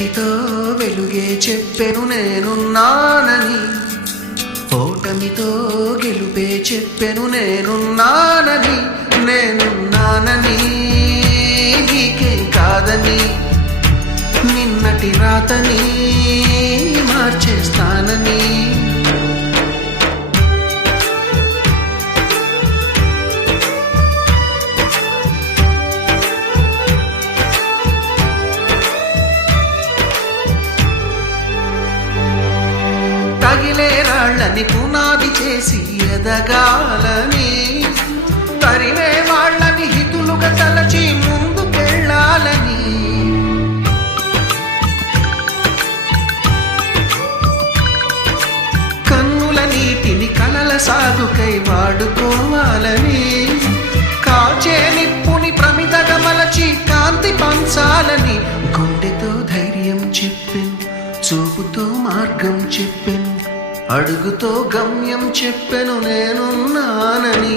చీకటితో వెలుగే చెప్పెను నేనున్నానని, ఓటమితో గెలుపే చెప్పెను నేనున్నానని. నేనున్నానని నీకే కాదని, నిన్నటి రాతని మార్చేస్తానని. తగిలే రాళ్ళని పునాది చేసి ఎదగాలని, తరిమే వాళ్ళని హితులుగా తలచి ముందుకెళ్ళాలని. కన్నుల నీటిని కలల సాగుకై వాడుకోవాలని, కాచే నిప్పుని ప్రమిదగా మలచి కాంతి పంచాలని. గుండెతో ధైర్యం చెప్పెను, చూపుతో మార్గం చెప్పెను, అడుగుతో గమ్యం చెప్పెను నేనున్నానని.